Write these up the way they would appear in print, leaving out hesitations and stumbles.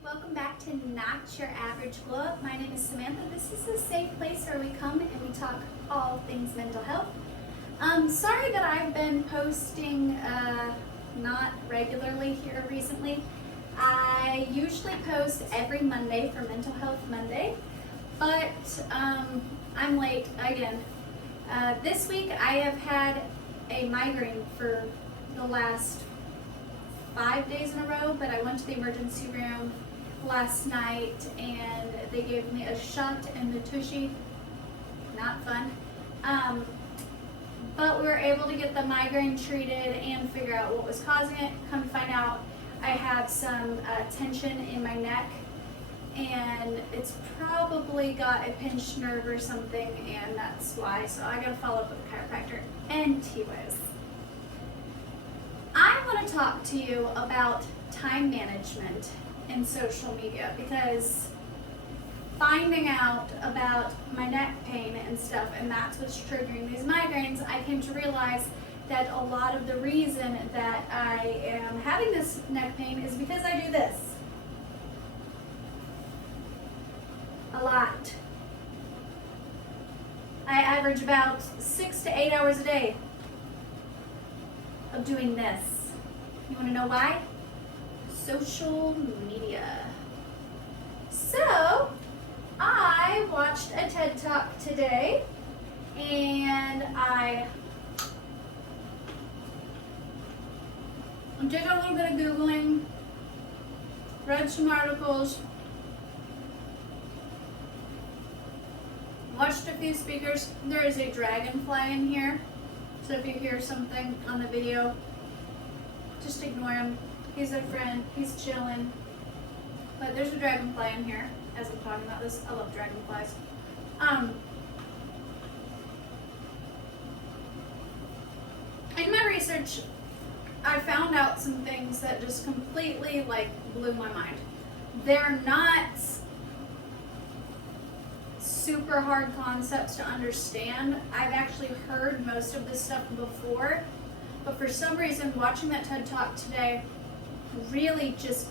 welcome back to Not Your Average Glow Up. My name is Samantha. This is a safe place where we come and we talk all things mental health. Sorry that I've been posting not regularly here recently. I usually post every Monday for Mental Health Monday, but I'm late again. This week I have had a migraine for the last 5 days in a row, but I went to the emergency room last night and they gave me a shot in the tushy. Not fun. But we were able to get the migraine treated and figure out what was causing it. Come to find out, I have some tension in my neck and it's probably got a pinched nerve or something, and that's why. So I gotta follow up with a chiropractor. Anyways, I want to talk to you about time management in social media, because finding out about my neck pain and stuff, and that's what's triggering these migraines, I came to realize that a lot of the reason that I am having this neck pain is because I do this a lot. I average about 6 to 8 hours a day of doing this. You want to know why? Social media. So, I watched a TED Talk today, and I did a little bit of Googling, read some articles, watched a few speakers. There is a dragonfly in here, so if you hear something on the video, just ignore him. He's a friend, he's chilling. But there's a dragonfly in here as I'm talking about this. I love dragonflies. In my research, I found out some things that just completely blew my mind. They're not super hard concepts to understand. I've actually heard most of this stuff before, but for some reason watching that TED Talk today really just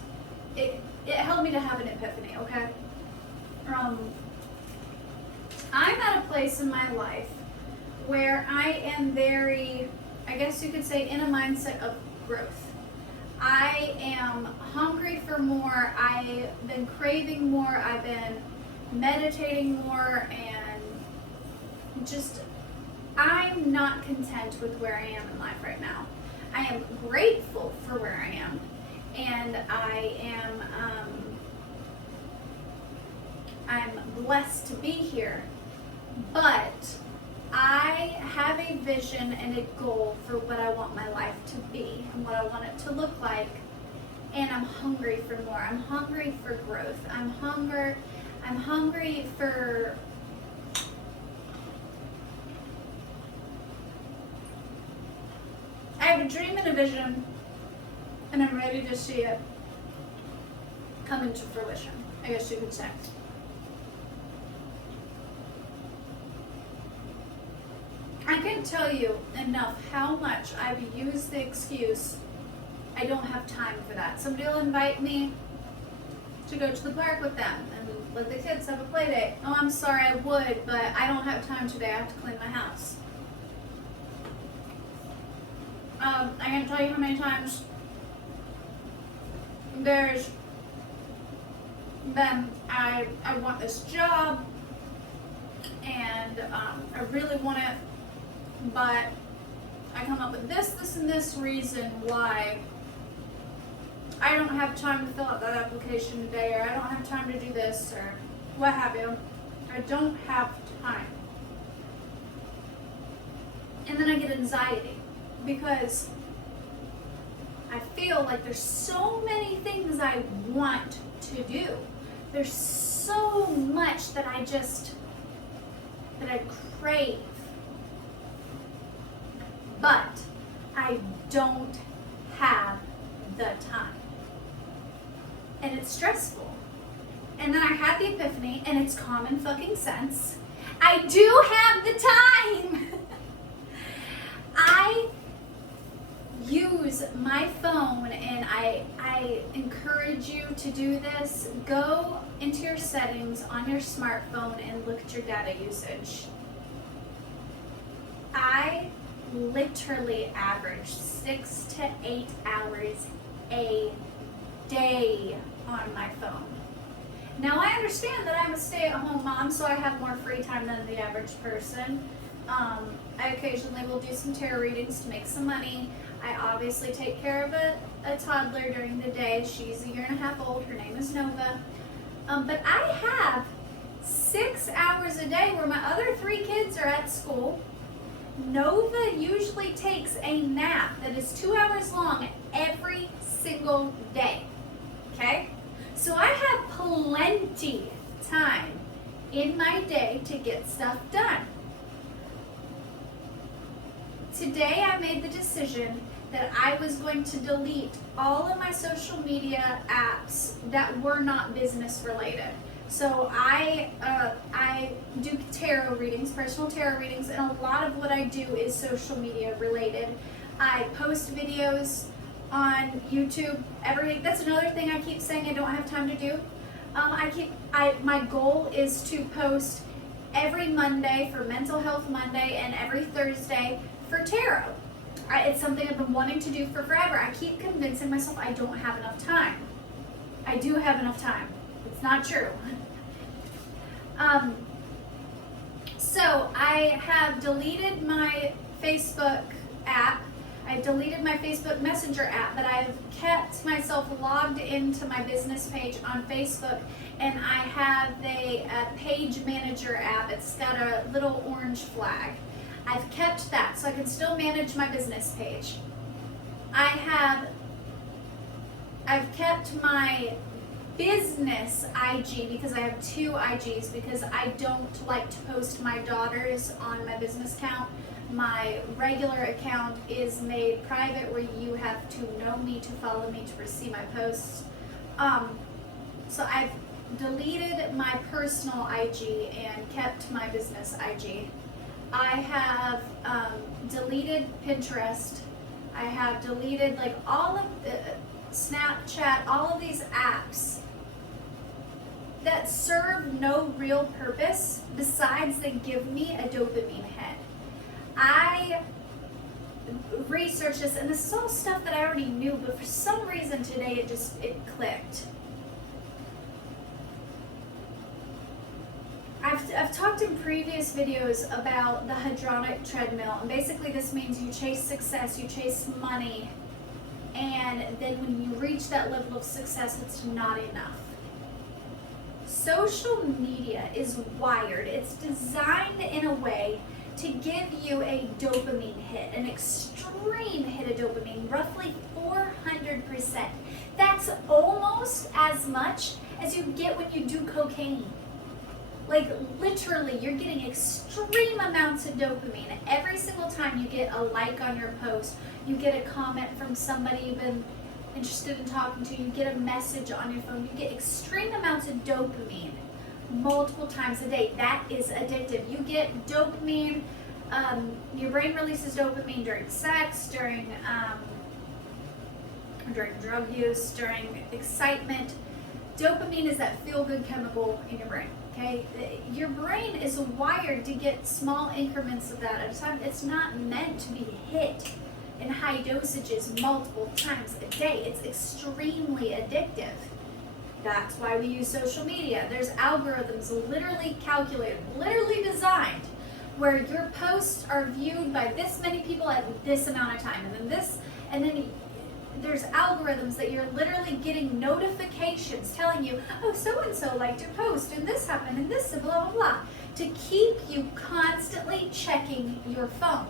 it helped me to have an epiphany. Okay, I'm at a place in my life where I am very, I guess you could say, in a mindset of growth. I am hungry for more. I've been craving more. I've been meditating more, and just I'm not content with where I am in life right now. I am grateful for where I am, and I'm blessed to be here, but I have a vision and a goal for what I want my life to be and what I want it to look like, and I'm hungry for more. I'm hungry for growth. I'm hungry for I have a dream and a vision, and I'm ready to see it come into fruition, I guess you could say. I can't tell you enough how much I've used the excuse, I don't have time for that. Somebody will invite me to go to the park with them and let the kids have a play date. Oh, I'm sorry, I would, but I don't have time today. I have to clean my house. I can't tell you how many times there's been, I want this job and I really want it, but I come up with this, and this reason why I don't have time to fill out that application today, or I don't have time to do this, or what have you. I don't have time. And then I get anxiety because I feel like there's so many things I want to do. There's so much that I crave. But I don't have the time. And it's stressful. And then I had the epiphany, and it's common fucking sense. I do have the time. I use my phone, and I I encourage you to do this. Go into your settings on your smartphone and look at your data usage. I literally average 6 to 8 hours a day on my phone. Now I understand that I'm a stay-at-home mom, so I have more free time than the average person. I occasionally will do some tarot readings to make some money. I obviously take care of a toddler during the day. She's 1.5 years old. Her name is Nova. But I have 6 hours a day where my other 3 kids are at school. Nova usually takes a nap that is 2 hours long every single day. Okay? So I have plenty time in my day to get stuff done. Today I made the decision that I was going to delete all of my social media apps that were not business related. So I do tarot readings, personal tarot readings, and a lot of what I do is social media related. I post videos on YouTube, everything. That's another thing I keep saying I don't have time to do. My goal is to post every Monday for Mental Health Monday and every Thursday for tarot. It's something I've been wanting to do for forever. I keep convincing myself I don't have enough time. I do have enough time. It's not true. So I have deleted my Facebook app. I deleted my Facebook Messenger app, but I've kept myself logged into my business page on Facebook, and I have a page manager app. It's got a little orange flag. I've kept that so I can still manage my business page. I've kept my business IG because I have 2 IGs because I don't like to post my daughters on my business account. My regular account is made private where you have to know me to follow me to receive my posts. So I've deleted my personal IG and kept my business IG. I have deleted Pinterest. I have deleted like all of the Snapchat, all of these apps that serve no real purpose besides they give me a dopamine hit. I researched this, and this is all stuff that I already knew, but for some reason today it clicked. I've talked in previous videos about the hedonic treadmill, and basically this means you chase success, you chase money, and then when you reach that level of success, it's not enough. Social media is wired. It's designed in a way to give you a dopamine hit, an extreme hit of dopamine, roughly 400%. That's almost as much as you get when you do cocaine. Like literally, you're getting extreme amounts of dopamine. Every single time you get a like on your post, you get a comment from somebody you've been interested in talking to, you get a message on your phone, you get extreme amounts of dopamine multiple times a day. That is addictive. You get dopamine, your brain releases dopamine during sex, during drug use, during excitement. Dopamine is that feel-good chemical in your brain, okay? Your brain is wired to get small increments of that at a time. It's not meant to be hit in high dosages multiple times a day. It's extremely addictive. That's why we use social media. There's algorithms literally calculated, literally designed, where your posts are viewed by this many people at this amount of time, and then there's algorithms that you're literally getting notifications telling you, oh, so-and-so liked your post, and this happened, and this, and blah, blah, blah, to keep you constantly checking your phone.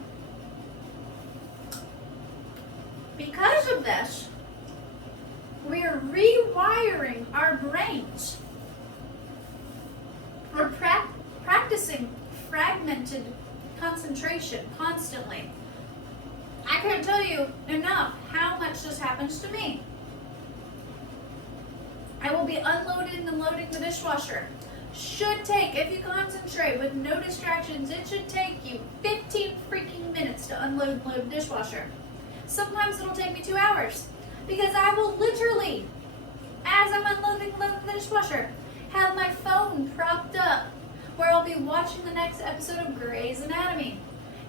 Because of this, we're rewiring our brains. We're practicing fragmented concentration constantly. I can't tell you enough how much this happens to me. I will be unloading and loading the dishwasher. Should take, if you concentrate with no distractions, it should take you 15 freaking minutes to unload and load the dishwasher. Sometimes it'll take me 2 hours. Because I will literally, as I'm unloading the dishwasher, have my phone propped up where I'll be watching the next episode of Grey's Anatomy.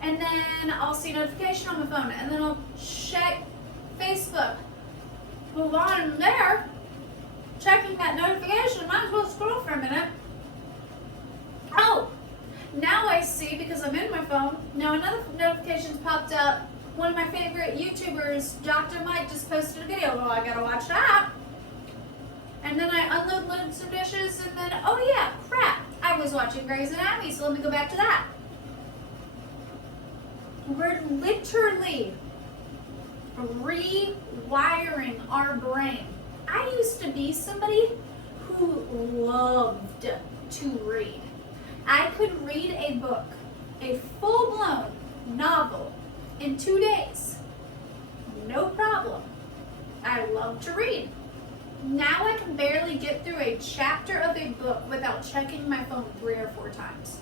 And then I'll see a notification on my phone, and then I'll check Facebook. Well, while I'm there, checking that notification, might as well scroll for a minute. Oh, now I see, because I'm in my phone, now another notification's popped up. One of my favorite YouTubers, Dr. Mike, just posted a video. Well, I gotta watch that. And then I unload some dishes, and then, oh yeah, crap, I was watching Grey's Anatomy, so let me go back to that. We're literally rewiring our brain. I used to be somebody who loved to read. I could read a book, a full-blown novel, in 2 days. No problem. I love to read. Now I can barely get through a chapter of a book without checking my phone 3 or 4 times.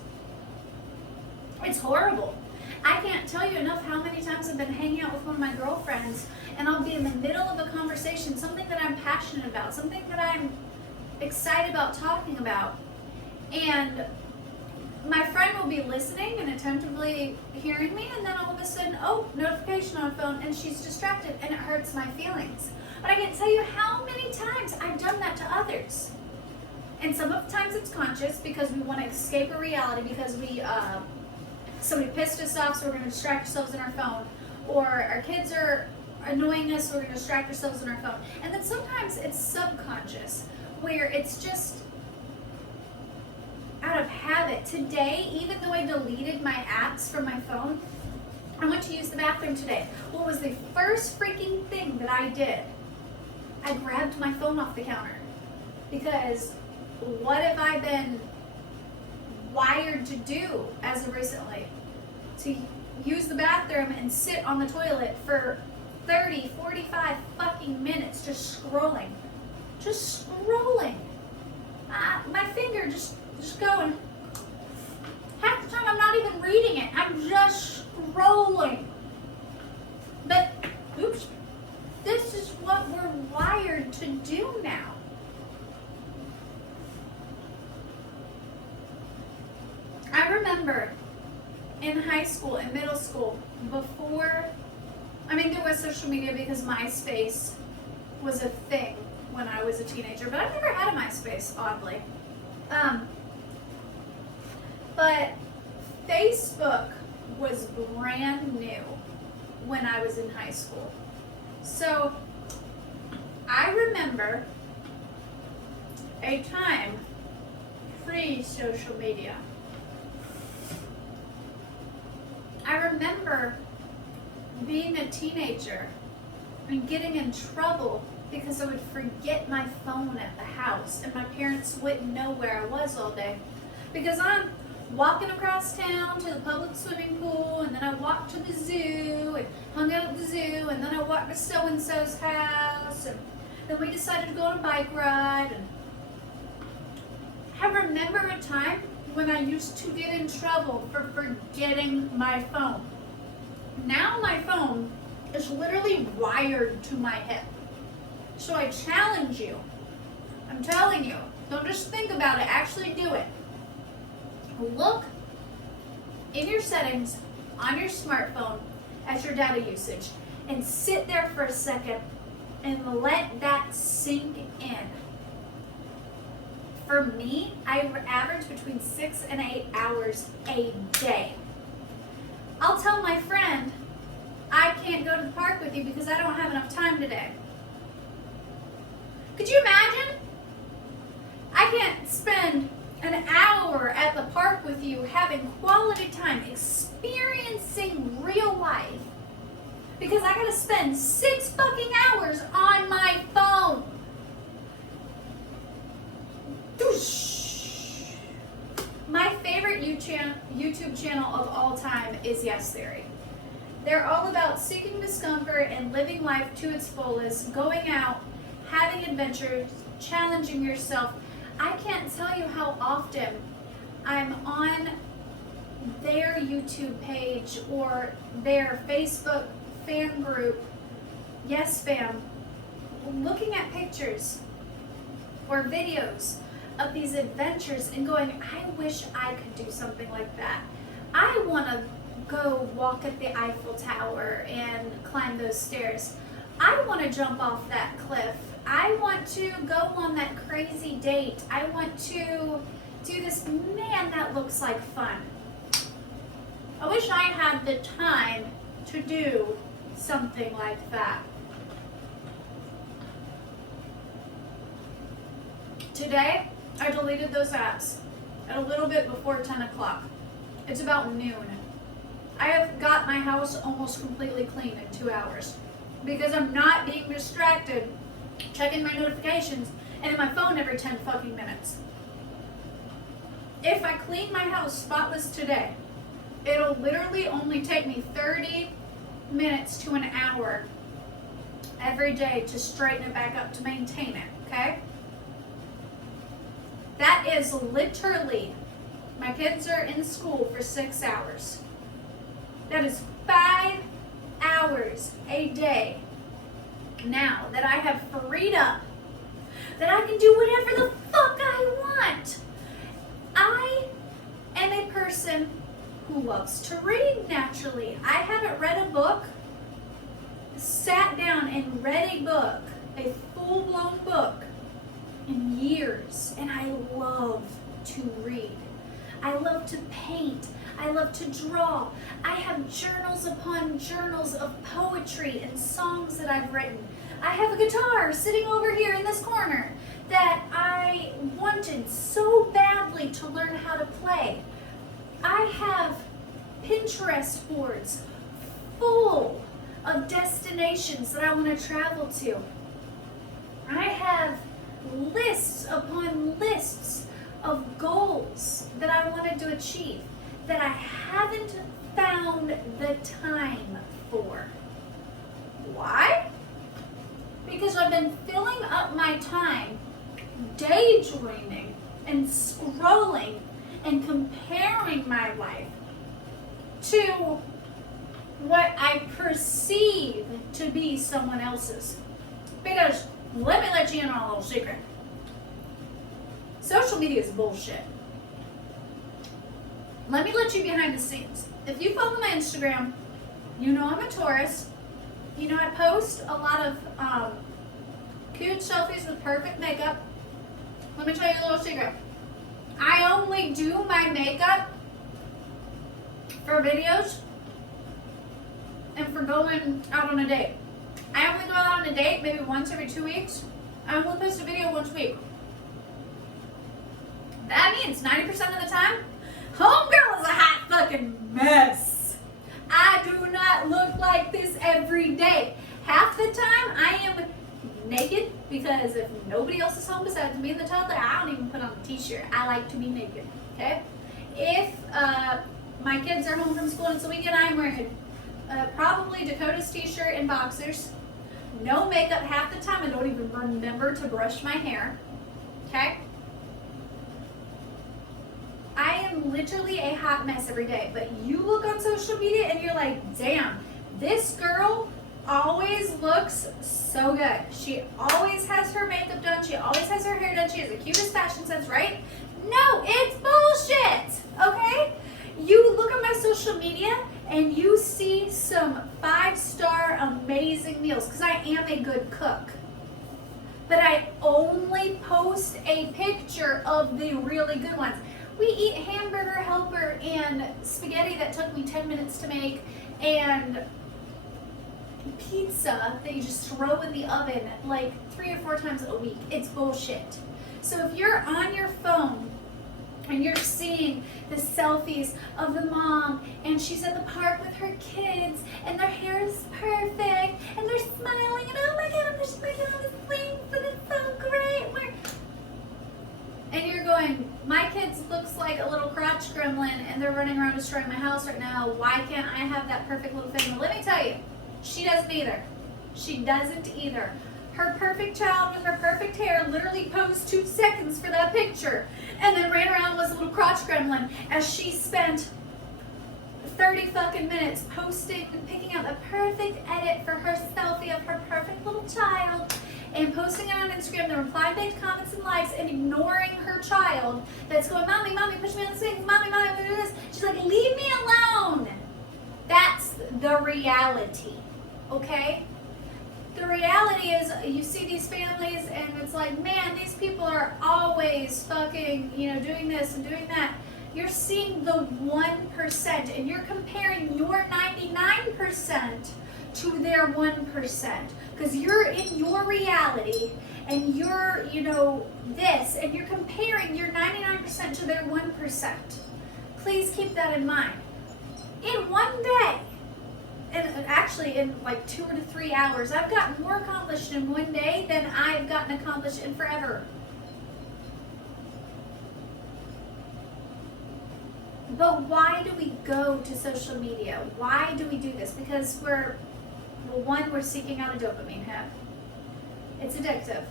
It's horrible. I can't tell you enough how many times I've been hanging out with one of my girlfriends, and I'll be in the middle of a conversation, something that I'm passionate about, something that I'm excited about talking about, and my friend will be listening and attentively hearing me, and then all of a sudden, oh, notification on her phone, and she's distracted, and it hurts my feelings. But I can't tell you how many times I've done that to others. And some of the times it's conscious, because we want to escape a reality, because somebody pissed us off, so we're going to distract ourselves in our phone. Or our kids are annoying us, so we're going to distract ourselves in our phone. And then sometimes it's subconscious, where it's just out of habit. Today, even though I deleted my apps from my phone, I went to use the bathroom today. What was the first freaking thing that I did? I grabbed my phone off the counter. Because what have I been wired to do as of recently? To use the bathroom and sit on the toilet for 30, 45 fucking minutes just scrolling. Just scrolling. My finger just going. Half the time I'm not even reading it. I'm just scrolling. But, oops, this is what we're wired to do now. I remember in high school and middle school, before, there was social media because MySpace was a thing when I was a teenager, but I never had a MySpace, oddly. But Facebook was brand new when I was in high school. So I remember a time pre-social media. I remember being a teenager and getting in trouble because I would forget my phone at the house and my parents wouldn't know where I was all day. Because I'm walking across town to the public swimming pool, and then I walked to the zoo and hung out at the zoo, and then I walked to so-and-so's house, and then we decided to go on a bike ride. And I remember a time when I used to get in trouble for forgetting my phone. Now my phone is literally wired to my hip. So I challenge you. I'm telling you, don't just think about it, actually do it. Look in your settings on your smartphone at your data usage and sit there for a second and let that sink in. For me, I average between 6 and 8 hours a day. I'll tell my friend, I can't go to the park with you because I don't have enough time today. Could you imagine? I can't spend an hour at the park with you having quality time, experiencing real life, because I gotta spend 6 fucking hours on my phone. My favorite YouTube channel of all time is Yes Theory. They're all about seeking discomfort and living life to its fullest, going out, having adventures, challenging yourself. I can't tell you how often I'm on their YouTube page or their Facebook fan group, Yes Fam, looking at pictures or videos of these adventures and going, I wish I could do something like that. I want to go walk at the Eiffel Tower and climb those stairs. I want to jump off that cliff. I want to go on that crazy date. I want to do this. Man, that looks like fun. I wish I had the time to do something like that. Today, I deleted those apps at a little bit before 10 o'clock. It's about noon. I have got my house almost completely clean in 2 hours because I'm not being distracted checking my notifications and in my phone every 10 fucking minutes. If I clean my house spotless today, it'll literally only take me 30 minutes to an hour every day to straighten it back up, to maintain it, okay? That is literally, my kids are in school for 6 hours. That is 5 hours a day now that I have freed up, that I can do whatever the fuck I want. I am a person who loves to read naturally. I haven't read a book, sat down and read a book, a full-blown book, in years, and I love to read. I love to paint. I love to draw. I have journals upon journals of poetry and songs that I've written. I have a guitar sitting over here in this corner that I wanted so badly to learn how to play. I have Pinterest boards full of destinations that I want to travel to. I have lists upon lists of goals that I wanted to achieve that I haven't found the time for. Why? Because I've been filling up my time daydreaming and scrolling and comparing my life to what I perceive to be someone else's. Because let me let you in on a little secret. Social media is bullshit. Let me let you behind the scenes. If you follow my Instagram, you know I'm a Taurus. You know I post a lot of cute selfies with perfect makeup. Let me tell you a little secret. I only do my makeup for videos and for going out on a date. I only go out on a date maybe once every 2 weeks. I only post a video once a week. That means 90% of the time, homegirl is a hot fucking mess. I do not look like this every day. Half the time I am naked because if nobody else is home besides me and the toddler, I don't even put on a t-shirt. I like to be naked, okay? If my kids are home from school and it's a weekend, I'm wearing probably Dakota's t-shirt and boxers. No makeup half the time. I don't even remember to brush my hair, okay? I am literally a hot mess every day, but you look on social media and you're like, damn, this girl always looks so good. She always has her makeup done. She always has her hair done. She has the cutest fashion sense, right? No, it's bullshit, okay? You look at my social media and you see some 5-star amazing meals because I am a good cook. But I only post a picture of the really good ones. We eat Hamburger Helper and spaghetti that took me 10 minutes to make and pizza that you just throw in the oven like 3 or 4 times a week. It's bullshit. So if you're on your phone and you're seeing the selfies of the mom and she's at the park with her kids and their hair is perfect and they're smiling and oh my god, I'm just making all these things and it's so great. And you're going, my kids looks like a little crotch gremlin and they're running around destroying my house right now. Why can't I have that perfect little family? Let me tell you, she doesn't either. She doesn't either. Her perfect child with her perfect hair literally posed 2 seconds for that picture and then ran around with a little crotch gremlin as she spent 30 fucking minutes posting and picking out the perfect edit for her selfie of her perfect little child and posting it on Instagram, then replying back to comments and likes and ignoring her child that's going, mommy, mommy, push me on the thing, mommy, mommy, I'm gonna do this. She's like, leave me alone. That's the reality, okay? The reality is you see these families and it's like, man, these people are always fucking, doing this and doing that. You're seeing the 1% and you're comparing your 99% to their 1%. Because you're in your reality and you're, this, and you're comparing your 99% to their 1%. Please keep that in mind. In one day, and actually in like 2 to 3 hours, I've gotten more accomplished in one day than I've gotten accomplished in forever. But why do we go to social media? Why do we do this? Because we're seeking out a dopamine hit. It's addictive.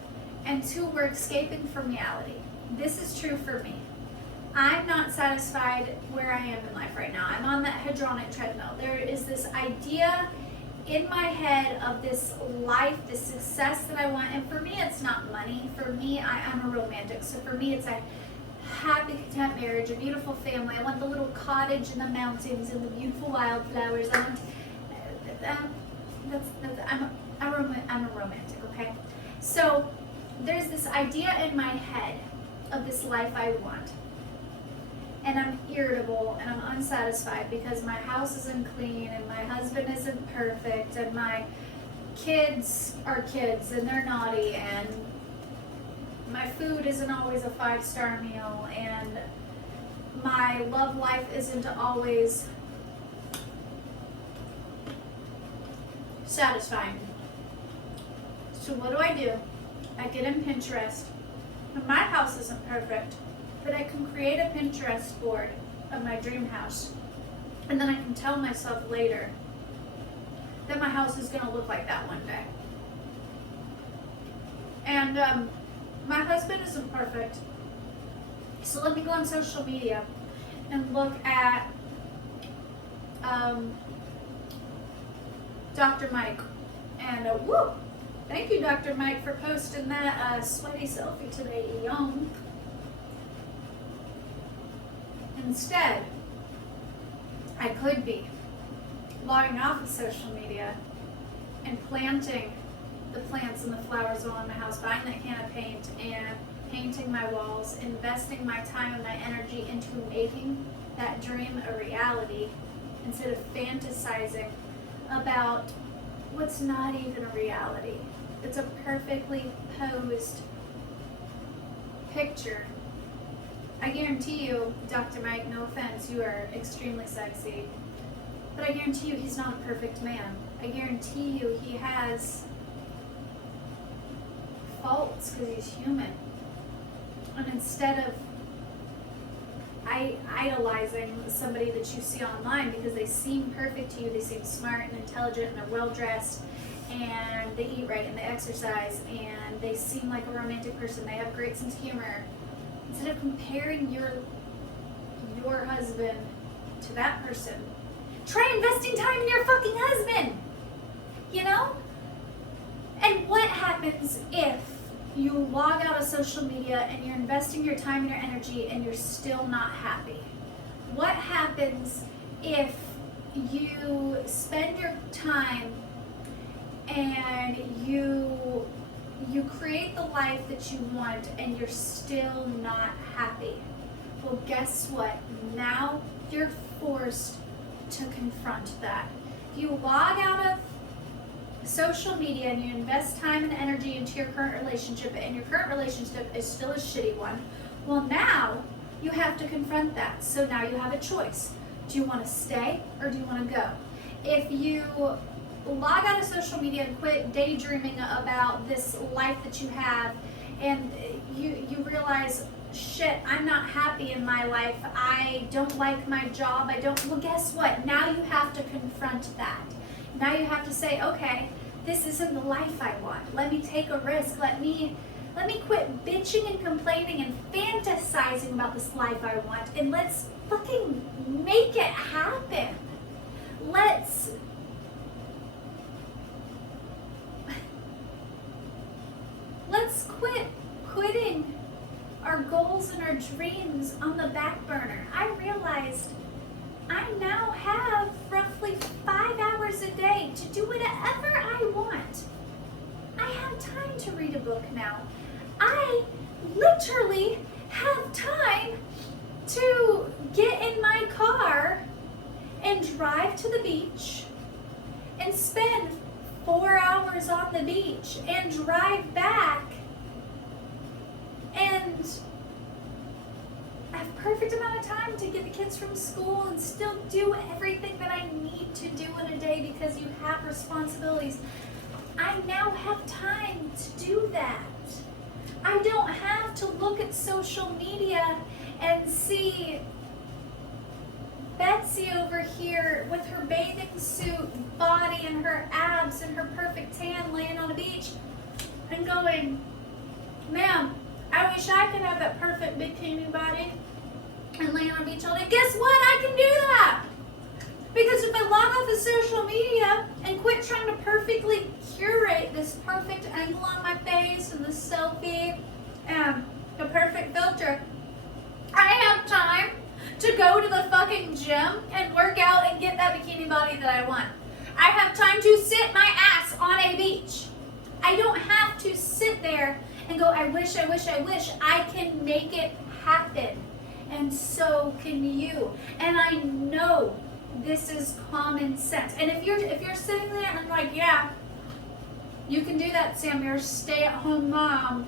And 2, we're escaping from reality. This is true for me. I'm not satisfied where I am in life right now. I'm on that hedonic treadmill. There is this idea in my head of this life, this success that I want. And for me, it's not money. For me, I'm a romantic. So for me, it's a happy, content marriage, a beautiful family. I want the little cottage in the mountains and the beautiful wildflowers. I'm a romantic, okay? So there's this idea in my head of this life I want. And I'm irritable and I'm unsatisfied because my house isn't clean and my husband isn't perfect and my kids are kids and they're naughty and my food isn't always a 5-star meal and my love life isn't always satisfying. So what do? I get in Pinterest. And my house isn't perfect, but I can create a Pinterest board of my dream house. And then I can tell myself later that my house is going to look like that one day. And my husband isn't perfect. So let me go on social media and look at Dr. Mike. And woo! Thank you, Dr. Mike, for posting that sweaty selfie today, young. Instead, I could be logging off of social media and planting the plants and the flowers on my house, buying that can of paint and painting my walls, investing my time and my energy into making that dream a reality instead of fantasizing about what's not even a reality. It's a perfectly posed picture. I guarantee you, Dr. Mike, no offense, you are extremely sexy, but I guarantee you he's not a perfect man. I guarantee you he has faults because he's human. And instead of idolizing somebody that you see online because they seem perfect to you, they seem smart and intelligent and they're well dressed and they eat right and they exercise and they seem like a romantic person, they have a great sense of humor, instead of comparing your husband to that person, try investing time in your fucking husband, And what happens if you log out of social media and you're investing your time and your energy and you're still not happy? What happens if you spend your time and you create the life that you want and you're still not happy? Well, guess what? Now you're forced to confront that. If you log out of social media and you invest time and energy into your current relationship and your current relationship is still a shitty one, well, now you have to confront that. So now you have a choice. Do you want to stay or do you want to go? If you log out of social media and quit daydreaming about this life that you have and you realize, shit, I'm not happy in my life, I don't like my job, well, guess what? Now you have to confront that. Now you have to say, okay, this isn't the life I want. Let me take a risk. Let me quit bitching and complaining and fantasizing about this life I want, and let's fucking make it happen. our dreams on the back burner. I realized I now have roughly 5 hours a day to do whatever I want. I have time to read a book now. I literally have time to get in my car and drive to the beach and spend 4 hours on the beach and drive back and have perfect amount of time to get the kids from school and still do everything that I need to do in a day because you have responsibilities. I now have time to do that. I don't have to look at social media and see Betsy over here with her bathing suit body and her abs and her perfect tan laying on a beach and going, ma'am, I wish I could have that perfect bikini body and lay on a beach all day. Guess what? I can do that. Because if I log off of social media and quit trying to perfectly curate this perfect angle on my face and the selfie and the perfect filter, I have time to go to the fucking gym and work out and get that bikini body that I want. I have time to sit my ass on a beach. I don't have to sit there and go, I wish. I can make it happen. And so can you. And I know this is common sense. And if you're sitting there and like, yeah, you can do that, Sam, you're a stay-at-home mom.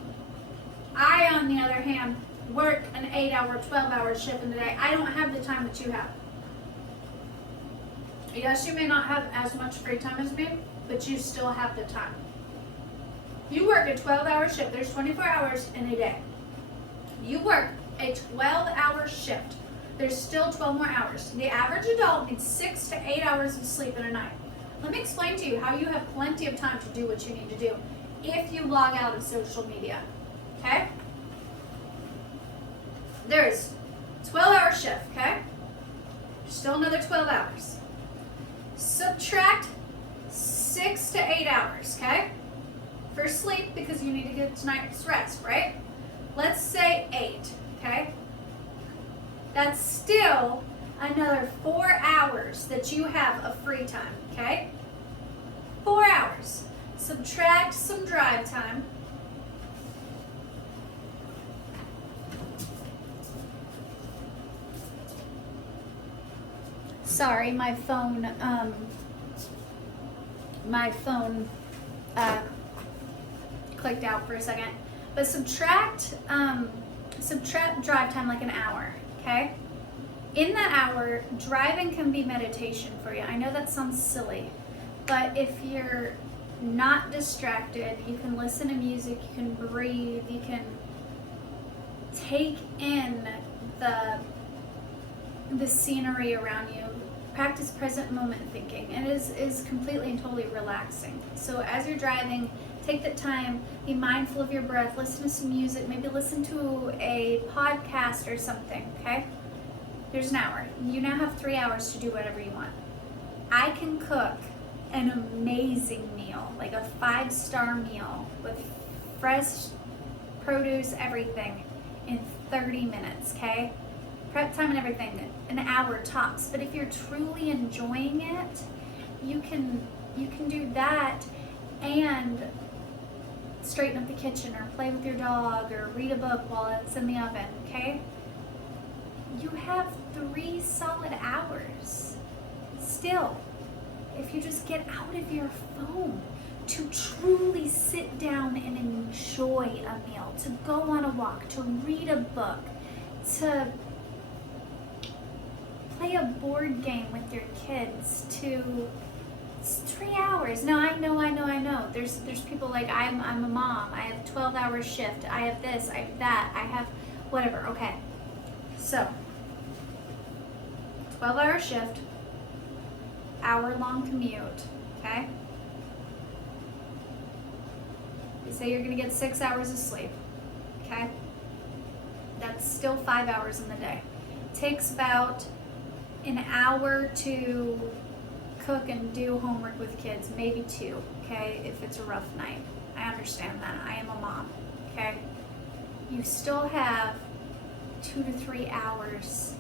I, on the other hand, work an 8-hour, 12-hour shift in the day. I don't have the time that you have. Yes, you may not have as much free time as me, but you still have the time. You work a 12-hour shift. There's 24 hours in a day. You work a 12-hour shift. There's still 12 more hours. The average adult needs 6 to 8 hours of sleep in a night. Let me explain to you how you have plenty of time to do what you need to do if you log out of social media. Okay? There's 12-hour shift, okay? Still another 12 hours. Subtract 6 to 8 hours, okay? For sleep, because you need to get tonight's rest, right? Let's say 8, okay? That's still another 4 hours that you have of free time, okay? 4 hours. Subtract some drive time. Sorry, my phone clicked out for a second. But subtract drive time like an hour, okay? In that hour, driving can be meditation for you. I know that sounds silly, but if you're not distracted, you can listen to music, you can breathe, you can take in the scenery around you. Practice present moment thinking. It is completely and totally relaxing. So as you're driving, take that time, be mindful of your breath, listen to some music, maybe listen to a podcast or something, okay? There's an hour. You now have 3 hours to do whatever you want. I can cook an amazing meal, like a 5-star meal with fresh produce, everything, in 30 minutes, okay? Prep time and everything, an hour tops. But if you're truly enjoying it, you can do that and straighten up the kitchen or play with your dog or read a book while it's in the oven, okay? You have 3 solid hours still, if you just get out of your phone, to truly sit down and enjoy a meal, to go on a walk, to read a book, to play a board game with your kids, it's 3 hours. No, I know. There's people like, I'm a mom, I have 12-hour shift, I have this, I have that, I have whatever, okay. So, 12-hour shift, hour-long commute, okay? You say you're gonna get 6 hours of sleep, okay? That's still 5 hours in the day. It takes about an hour to cook and do homework with kids, maybe 2, okay, if it's a rough night. I understand that. I am a mom, okay? You still have 2 to 3 hours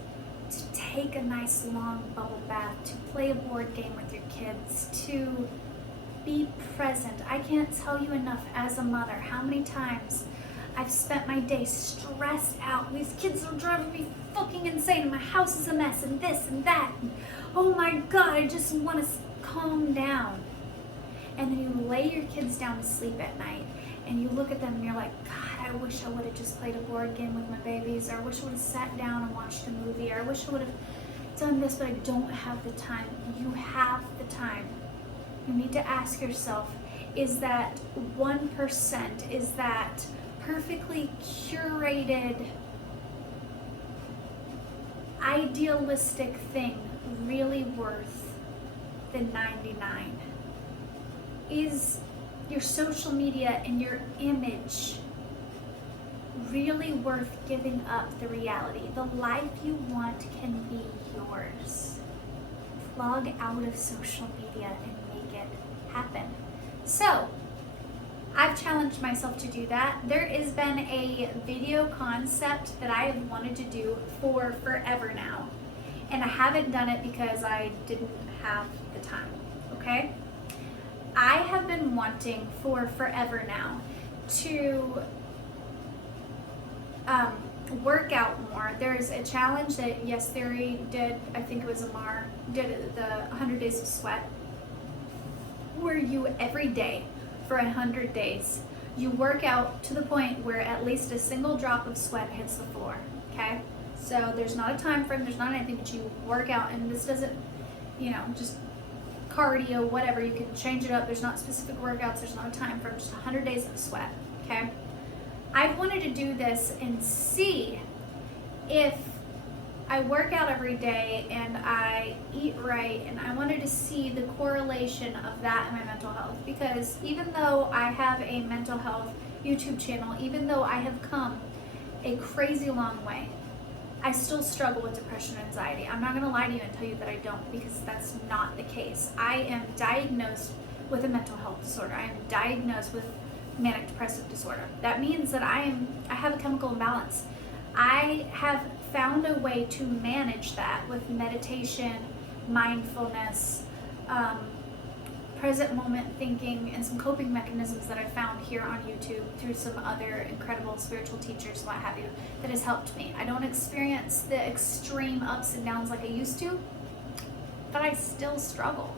to take a nice long bubble bath, to play a board game with your kids, to be present. I can't tell you enough as a mother how many times I've spent my day stressed out. These kids are driving me fucking insane, and my house is a mess, and this and that. And oh my God, I just want to calm down. And then you lay your kids down to sleep at night, and you look at them and you're like, God, I wish I would have just played a board game with my babies, or I wish I would have sat down and watched a movie, or I wish I would have done this, but I don't have the time. You have the time. You need to ask yourself, is that 1%, is that perfectly curated, idealistic thing really worth the 99? Is your social media and your image really worth giving up the reality? The life you want can be yours. Log out of social media and make it happen. So, I've challenged myself to do that. There has been a video concept that I have wanted to do for forever now. And I haven't done it because I didn't have the time, okay? I have been wanting for forever now to work out more. There's a challenge that Yes Theory did, I think it was Amar, did the 100 Days of Sweat, where you every day for 100 days, you work out to the point where at least a single drop of sweat hits the floor, okay? So there's not a time frame, there's not anything, but you work out, and this doesn't, just cardio, whatever, you can change it up. There's not specific workouts, there's not a time frame, just 100 days of sweat, okay? I've wanted to do this and see if I work out every day and I eat right, and I wanted to see the correlation of that and my mental health, because even though I have a mental health YouTube channel, even though I have come a crazy long way, I still struggle with depression and anxiety. I'm not going to lie to you and tell you that I don't, because that's not the case. I am diagnosed with a mental health disorder. I am diagnosed with manic depressive disorder. That means that I have a chemical imbalance. I have found a way to manage that with meditation, mindfulness, present moment thinking, and some coping mechanisms that I found here on YouTube through some other incredible spiritual teachers, what have you, that has helped me. I don't experience the extreme ups and downs like I used to, but I still struggle.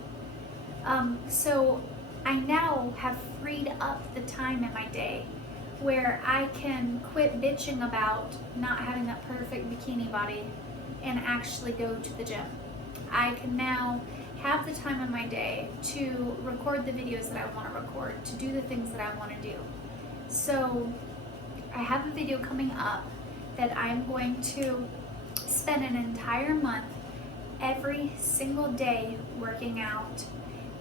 So I now have freed up the time in my day where I can quit bitching about not having that perfect bikini body and actually go to the gym. I can now have the time in my day to record the videos that I want to record, to do the things that I want to do. So I have a video coming up that I'm going to spend an entire month every single day working out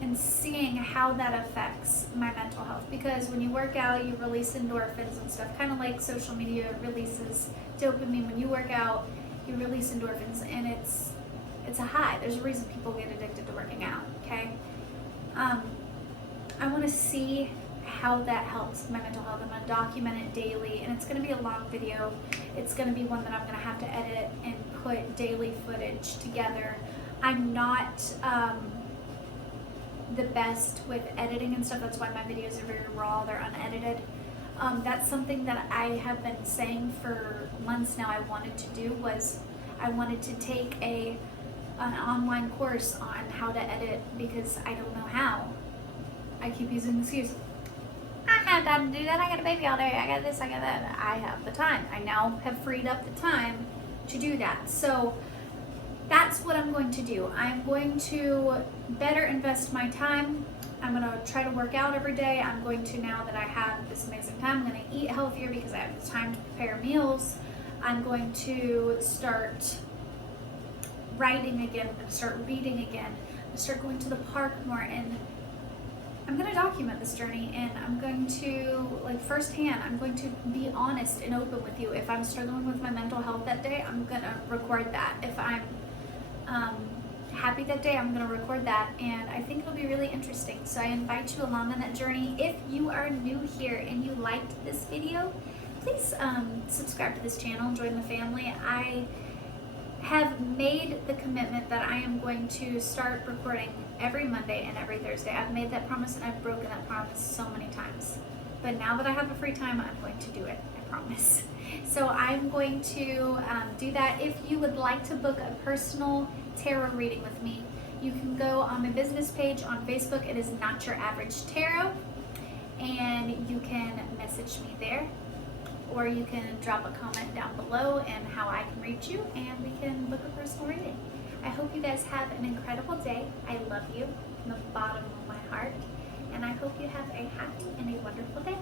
and seeing how that affects my mental health. Because when you work out, you release endorphins and stuff, kind of like social media releases dopamine. When you work out, you release endorphins, and it's a high. There's a reason people get addicted to working out, okay? I want to see how that helps my mental health. I'm going to document it daily, and it's going to be a long video. It's going to be one that I'm going to have to edit and put daily footage together. I'm not the best with editing and stuff. That's why my videos are very raw, they're unedited. That's something that I have been saying for months now I wanted to do, was I wanted to take an online course on how to edit, because I don't know how. I keep using the excuse, I have time to do that, I got a baby all day, I got this, I got that. I have the time. I now have freed up the time to do that. So that's what I'm going to do. I'm going to better invest my time. I'm going to try to work out every day. I'm going to, now that I have this amazing time, I'm going to eat healthier because I have the time to prepare meals. I'm going to start writing again. I'm going to start reading again. I'm going to start going to the park more, and I'm going to document this journey, and I'm going to, firsthand, I'm going to be honest and open with you. If I'm struggling with my mental health that day, I'm going to record that. If I'm happy that day, I'm going to record that, and I think it'll be really interesting. So I invite you along on that journey. If you are new here and you liked this video, please subscribe to this channel and join the family. I have made the commitment that I am going to start recording every Monday and every Thursday. I've made that promise and I've broken that promise so many times. But now that I have a free time, I'm going to do it, I promise. So I'm going to do that. If you would like to book a personal tarot reading with me, you can go on my business page on Facebook. It is Not Your Average Tarot, and you can message me there, or you can drop a comment down below and how I can reach you, and we can book a personal reading. I hope you guys have an incredible day. I love you from the bottom of my heart, and I hope you have a happy and a wonderful day.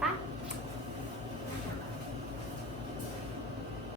Bye.